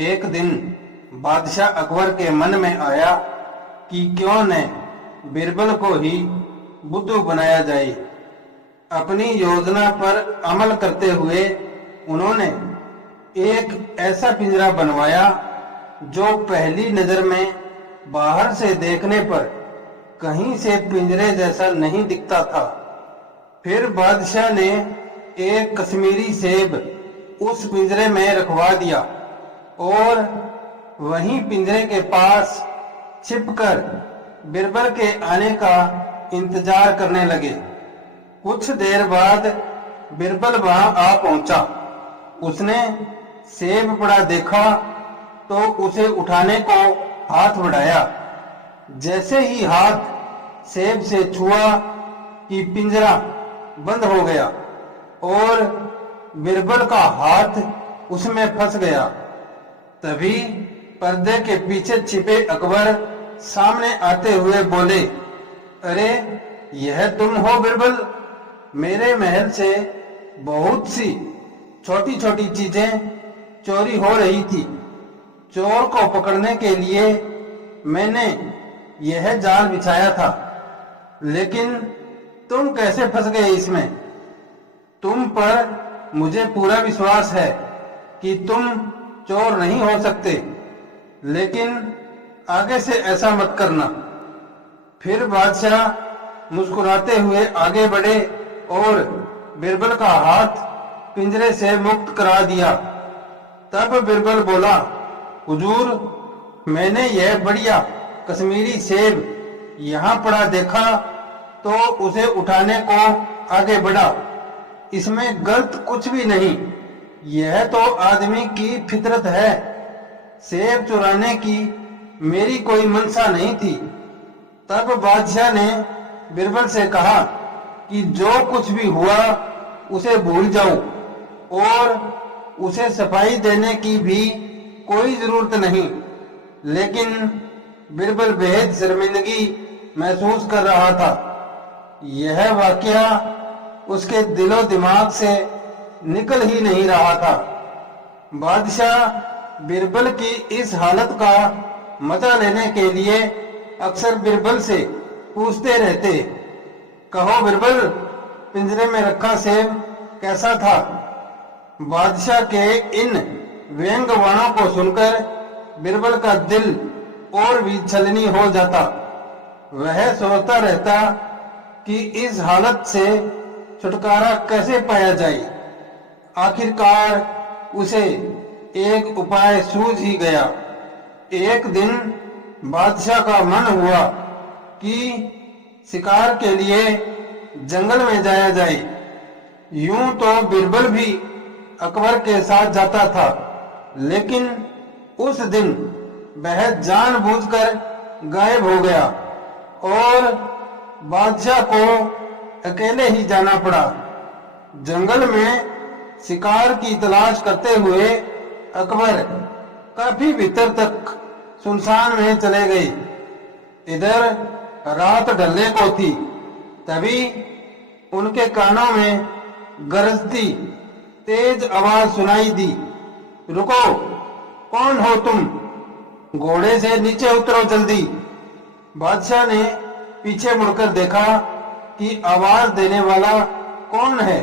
एक दिन बादशाह अकबर के मन में आया कि क्यों न बिरबल को ही बुद्धू बनाया जाए। अपनी योजना पर अमल करते हुए उन्होंने एक ऐसा पिंजरा बनवाया जो पहली नजर में बाहर से देखने पर कहीं से पिंजरे जैसा नहीं दिखता था। फिर बादशाह ने एक कश्मीरी सेब उस पिंजरे में रखवा दिया और वहीं पिंजरे के पास छिपकर बिरबल के आने का इंतजार करने लगे। कुछ देर बाद बिरबल वहां आ पहुंचा। उसने सेब पड़ा देखा तो उसे उठाने को हाथ बढ़ाया। जैसे ही हाथ सेब से छुआ कि पिंजरा बंद हो गया और बिरबल का हाथ उसमें फंस गया। तभी पर्दे के पीछे छिपे अकबर सामने आते हुए बोले, अरे यह तुम हो बिरबल? मेरे महल से बहुत सी छोटी छोटी चीजें चोरी हो रही थी। चोर को पकड़ने के लिए मैंने यह जाल बिछाया था, लेकिन तुम कैसे फंस गए इसमें? तुम पर मुझे पूरा विश्वास है कि तुम चोर नहीं हो सकते, लेकिन आगे से ऐसा मत करना। फिर बादशाह मुस्कुराते हुए आगे बढ़े और बिरबल का हाथ पिंजरे से मुक्त करा दिया। तब बिरबल बोला, हुजूर, मैंने यह बढ़िया कश्मीरी सेब यहाँ पड़ा देखा तो उसे उठाने को आगे बढ़ा। इसमें गलत कुछ भी नहीं। यह तो आदमी की फितरत है। सेब चुराने की मेरी कोई मंशा नहीं थी। तब बादशाह ने बिरबल से कहा कि जो कुछ भी हुआ उसे भूल जाओ और उसे सफाई देने की भी कोई जरूरत नहीं। लेकिन बिरबल बेहद शर्मिंदगी महसूस कर रहा था। यह वाकया उसके दिलो दिमाग से निकल ही नहीं रहा था। बादशाह बिरबल की इस हालत का मजा लेने के लिए अक्सर बिरबल से पूछते रहते, कहो बिरबल, पिंजरे में रखा सेब कैसा था? बादशाह के इन व्यंग वाणों को सुनकर बिरबल का दिल और भी छलनी हो जाता। वह सोचता रहता कि इस हालत से छुटकारा कैसे पाया जाए। आखिरकार उसे एक उपाय सूझ ही गया। एक दिन बादशाह का मन हुआ कि शिकार के लिए जंगल में जाया जाए। यूं तो बिरबल भी अकबर के साथ जाता था, लेकिन उस दिन वह जानबूझकर गायब हो गया और बादशाह को अकेले ही जाना पड़ा। जंगल में शिकार की तलाश करते हुए अकबर काफी भीतर तक सुनसान में चले गए। इधर रात ढलने को थी। तभी उनके कानों में गरजती तेज आवाज सुनाई दी, रुको, कौन हो तुम? घोड़े से नीचे उतरो जल्दी। बादशाह ने पीछे मुड़कर देखा कि आवाज देने वाला कौन है,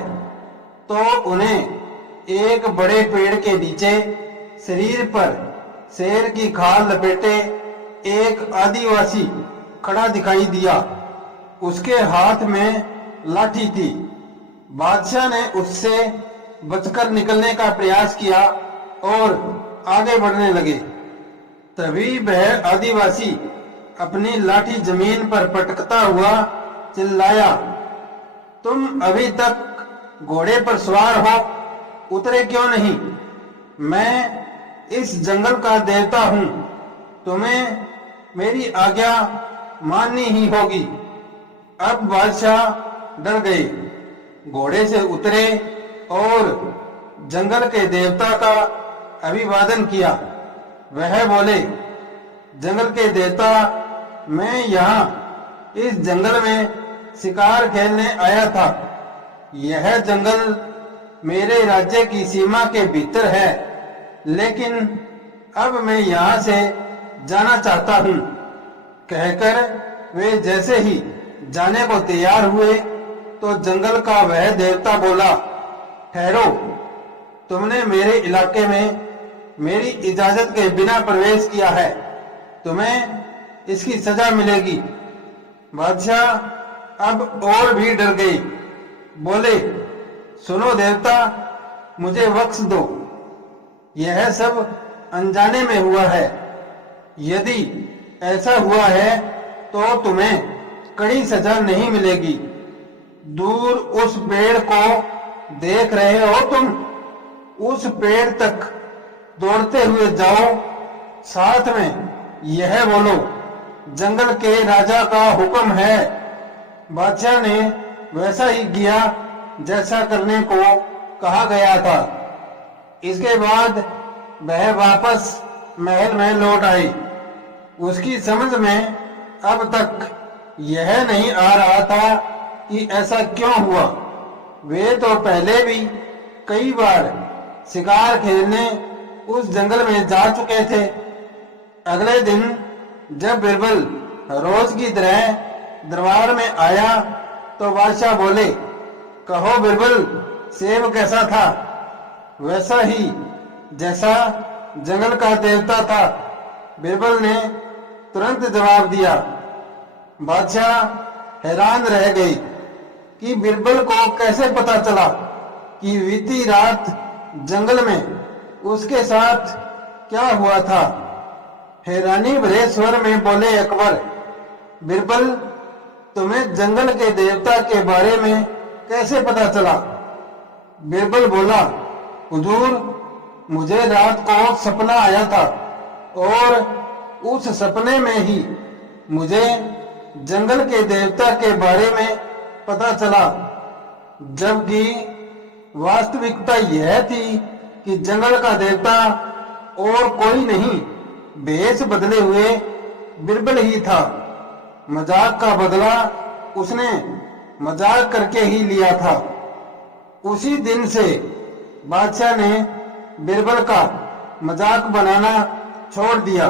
तो उन्हें एक बड़े पेड़ के नीचे शरीर पर शेर की खाल लपेटे एक आदिवासी खड़ा दिखाई दिया। उसके हाथ में लाठी थी। बादशाह ने उससे बचकर निकलने का प्रयास किया और आगे बढ़ने लगे। तभी वह आदिवासी अपनी लाठी जमीन पर पटकता हुआ चिल्लाया, तुम अभी तक घोड़े पर सवार हो, उतरे क्यों नहीं? मैं इस जंगल का देवता हूं, तुम्हें मेरी आज्ञा माननी ही होगी। अब बादशाह डर गए, घोड़े से उतरे और जंगल के देवता का अभिवादन किया। वह बोले, जंगल के देवता, मैं यहाँ इस जंगल में शिकार खेलने आया था। यह जंगल मेरे राज्य की सीमा के भीतर है, लेकिन अब मैं यहाँ से जाना चाहता हूँ। कहकर वे जैसे ही जाने को तैयार हुए तो जंगल का वह देवता बोला, ठहरो, तुमने मेरे इलाके में मेरी इजाजत के बिना प्रवेश किया है, तुम्हें इसकी सजा मिलेगी। बादशाह अब और भी डर गई, बोले, सुनो देवता, मुझे बख्श दो, यह सब अनजाने में हुआ है। यदि ऐसा हुआ है तो तुम्हें कड़ी सजा नहीं मिलेगी। दूर उस पेड़ को देख रहे हो तुम, उस पेड़ तक दौड़ते हुए जाओ, साथ में यह बोलो, जंगल के राजा का हुक्म है। बादशाह ने वैसा ही किया जैसा करने को कहा गया था। इसके बाद वह वापस महल में लौट आई। उसकी समझ में अब तक यह नहीं आ रहा था कि ऐसा क्यों हुआ। वे तो पहले भी कई बार शिकार खेलने उस जंगल में जा चुके थे। अगले दिन जब बिरबल रोज की तरह दरबार में आया तो बादशाह बोले, कहो बिरबल, सेब कैसा था? वैसा ही जैसा जंगल का देवता था, बिरबल ने तुरंत जवाब दिया। बादशाह हैरान रह गई कि बिरबल को कैसे पता चला कि बीती रात जंगल में उसके साथ क्या हुआ था। हैरानी भरे स्वर में बोले अकबर, बिरबल, तुम्हें जंगल के देवता के बारे में कैसे पता चला? बिरबल बोला, हुजूर, मुझे रात को सपना आया था और उस सपने में ही मुझे जंगल के देवता के बारे में पता चला, जबकि वास्तविकता यह थी कि जंगल का देवता और कोई नहीं, भेष बदले हुए बिरबल ही था। मजाक का बदला उसने मजाक करके ही लिया था। उसी दिन से बादशाह ने बिरबल का मजाक बनाना छोड़ दिया।